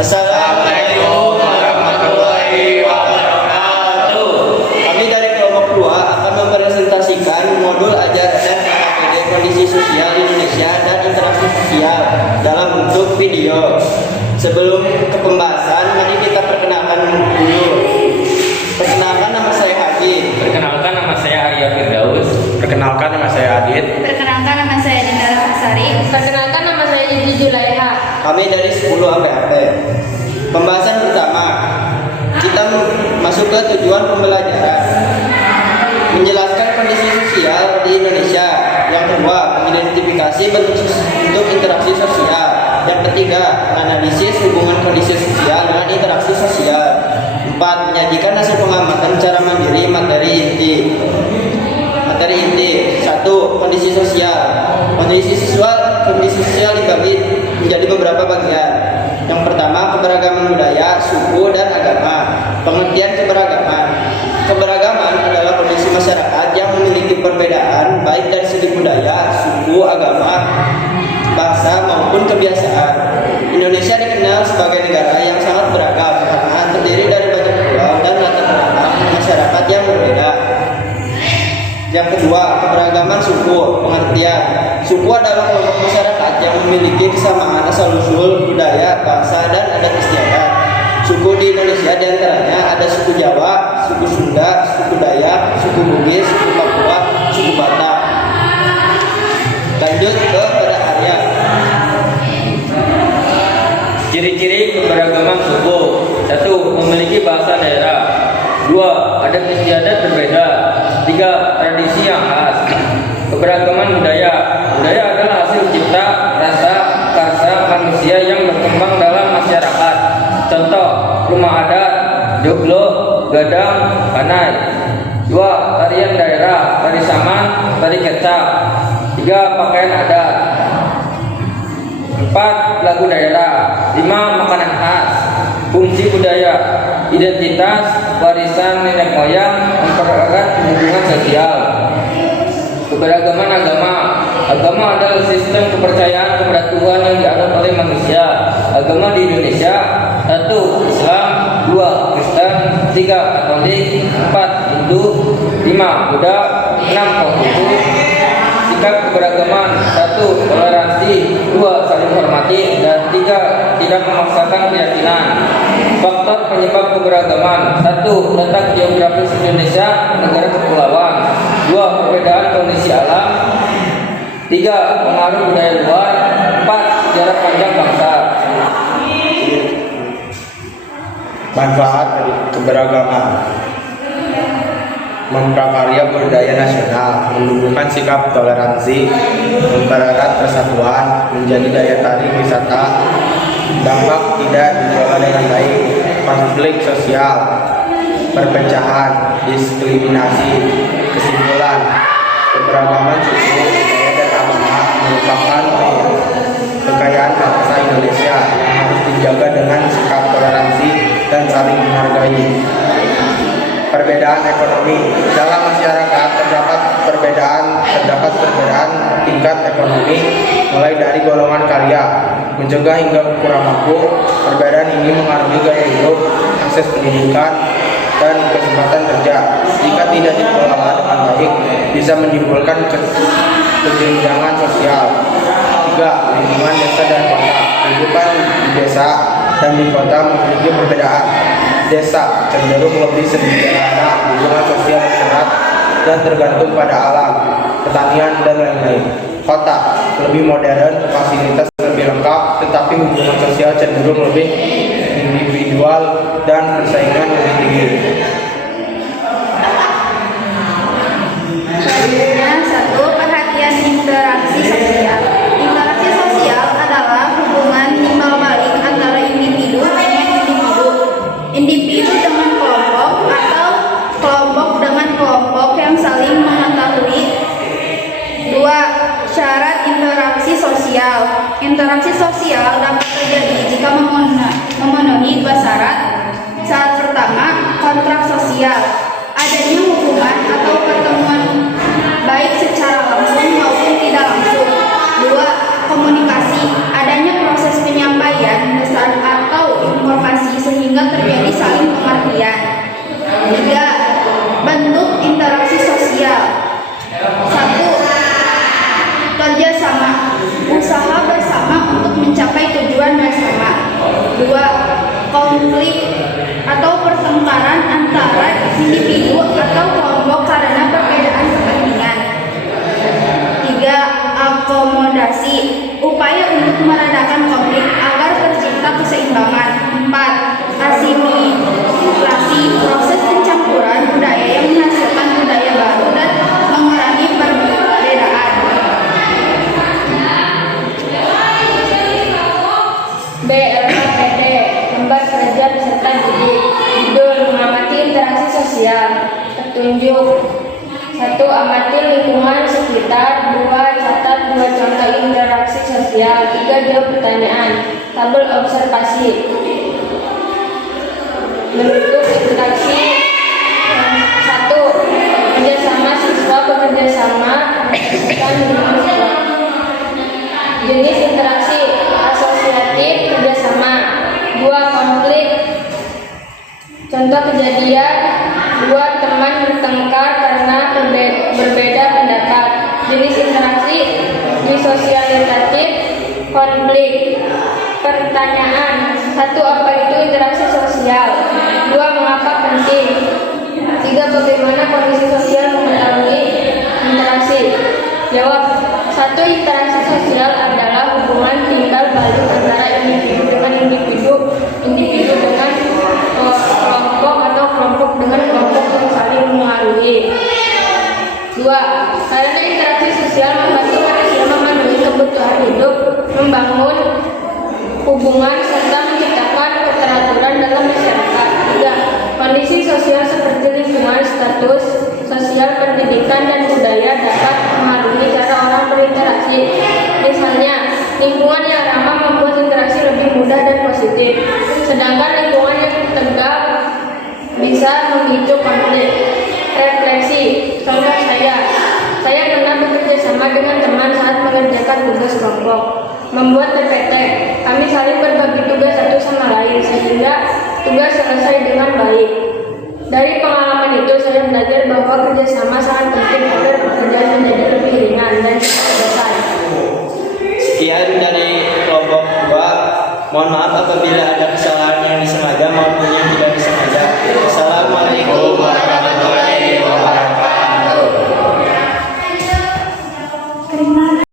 Assalamualaikum warahmatullahi wabarakatuh. Kami dari kelompok 2 akan mempresentasikan modul ajar dan KKPD kondisi sosial Indonesia dan interaksi sosial dalam bentuk video. Sebelum ke pembahasan, mari kita perkenalkan dulu. Perkenalkan, nama saya Haji. Perkenalkan, nama saya Arya Firdaus. Perkenalkan, nama saya Adit. Perkenalkan, nama saya Dinda Rahmasari. Perkenalkan, nama saya Yudi Julaiha. Kami dari 10 APAP. Pembahasan pertama, kita masuk ke tujuan pembelajaran. Menjelaskan kondisi sosial di Indonesia. Yang kedua, mengidentifikasi bentuk interaksi sosial. Yang ketiga, menganalisis hubungan kondisi sosial dengan interaksi sosial. 4. Menyajikan hasil pengamatan secara mandiri materi inti. Materi inti 1. Kondisi sosial. Kondisi sosial dibagi menjadi beberapa bagian. Yang pertama, keberagaman budaya, suku, dan agama. Pengertian keberagaman. Keberagaman adalah kondisi masyarakat yang memiliki perbedaan baik dari segi budaya, suku, agama, bahasa, maupun kebiasaan. Indonesia dikenal sebagai negara yang sangat beragam karena terdiri dari banyak pulau dan latar belakang masyarakat yang berbeda. Yang kedua, keberagaman suku. Pengertian: suku adalah kelompok masyarakat yang memiliki kesamaan asal-usul, budaya, bahasa, dan adat istiadat. Suku di Indonesia diantaranya ada suku Jawa, suku Sunda, suku Dayak, suku Bugis, suku Papua, suku Batak. Lanjut ke pada Arya. Ciri-ciri keberagaman suku. 1. Memiliki bahasa daerah. 2. Adat istiadat berbeda. 3. Tradisi yang khas. Keberagaman budaya. Budaya adalah hasil cipta, rasa, karsa manusia yang berkembang dalam masyarakat. Contoh, rumah adat, joglo, gadang, panai. 2. Tarian daerah, tari saman, tari kecap. 3. Pakaian adat. 4. Lagu daerah. 5. Makanan khas. Fungsi budaya, identitas, warisan nenek moyang, mempererat hubungan sosial. Keberagaman agama. Agama adalah sistem kepercayaan kepada Tuhan yang dianut oleh manusia. Agama di Indonesia: 1. Islam, 2. Kristen, 3. Katolik, 4. Hindu, 5. Buddha, 6. Konghucu. Sikap keberagaman: 1. Toleransi, 2. Saling hormati, dan 3. Tidak memaksakan keyakinan. Faktor penyebab keberagaman: 1. Letak geografis Indonesia, negara kepulauan. 2. Perbedaan kondisi alam. 3. Pengaruh budaya luar. 4. Sejarah panjang bangsa. Manfaat dari keberagaman: memprakarya budaya nasional, menumbuhkan sikap toleransi, mempererat persatuan, menjadi daya tarik wisata. Dampak tidak dikelola dengan baik: konflik sosial, perpecahan, diskriminasi. Kesimpulan: keberagaman suku, budaya, dan agama merupakan kekayaan bangsa Indonesia yang harus dijaga dengan sikap toleransi dan saling menghargai. Perbedaan ekonomi: dalam masyarakat terdapat perbedaan tingkat ekonomi, mulai dari golongan karya, menjaga hingga kurang mampu. Perbedaan ini mengaruhi gaya hidup, akses pendidikan, dan kesempatan kerja. Jika tidak dikelola dengan baik, bisa menimbulkan kesenjangan sosial. 3. Lingkungan desa dan kota. Kehidupan di desa dan di kota memiliki perbedaan. Desa cenderung lebih sederhana, hubungan sosial erat dan tergantung pada alam, pertanian, dan lain-lain. Kota lebih modern, fasilitas lebih lengkap, tetapi hubungan sosial cenderung lebih individual dan persaingan lebih tinggi. Selanjutnya, 1. Perhatian interaksi sosial. Interaksi sosial adalah hubungan timbal balik antara individu dengan individu, individu dengan kelompok, atau kelompok dengan kelompok yang saling mengetahui. 2. Syarat interaksi sosial. Interaksi sosial dapat terjadi jika memenuhi 2 syarat. Syarat pertama, kontrak sosial. Adanya hubungan atau pertemuan baik secara langsung maupun tidak langsung. 2. Komunikasi. Adanya proses penyampaian pesan atau 2. Konflik atau pertengkaran antara individu atau kelompok karena perbedaan kepentingan. 3. Akomodasi, upaya untuk meredakan konflik agar tercipta keseimbangan. 4. Asimilasi, proses pencampuran budaya yang menghasilkan budaya baru dan mengurangi perbedaan. B. LKPD, lembar kerja peserta didik. Judul: mengamati interaksi sosial. Petunjuk: 1. Amati lingkungan sekitar. 2. Catat 2 contoh interaksi sosial. 3. Jawab pertanyaan. Tabel observasi. Bentuk interaksi: 1. Kerjasama siswa bekerja sama berdasarkan dengan siswa. Jenis interaksi: asosiatif, kerjasama. 2. Konflik, contoh kejadian. 2. Teman bertengkar karena berbeda pendapat. Jenis interaksi: disosialitatif, konflik. Pertanyaan: 1. Apa itu interaksi sosial? 2. Mengapa penting? 3. Bagaimana kondisi sosial mengetahui interaksi? Jawab: 1. Interaksi sosial adalah hubungan timbal balik antara individu dengan individu, individu dengan kelompok atau kelompok dengan kelompok yang saling mengaruhi. 2. Karena interaksi sosial membantu manusia memenuhi kebutuhan hidup, membangun hubungan serta menciptakan keteraturan dalam masyarakat. 3. Kondisi sosial seperti lingkungan, status sosial, pendidikan, dan budaya dapat mempengaruhi cara orang berinteraksi. Misalnya, lingkungan yang ramah membuat interaksi lebih mudah dan positif, sedangkan lingkungan yang tegang bisa memicu konflik. Refleksi: contoh saya pernah bekerja sama dengan teman saat mengerjakan tugas kelompok. Membuat PPT, kami saling berbagi tugas satu sama lain sehingga tugas selesai dengan baik. Dari pengalaman itu saya belajar bahwa kerjasama sangat penting agar pekerjaan menjadi lebih ringan dan cepat selesai. Sekian dari kelompok 2. Mohon maaf apabila ada kesalahan yang disengaja maupun yang tidak disengaja. Assalamualaikum warahmatullahi wabarakatuh.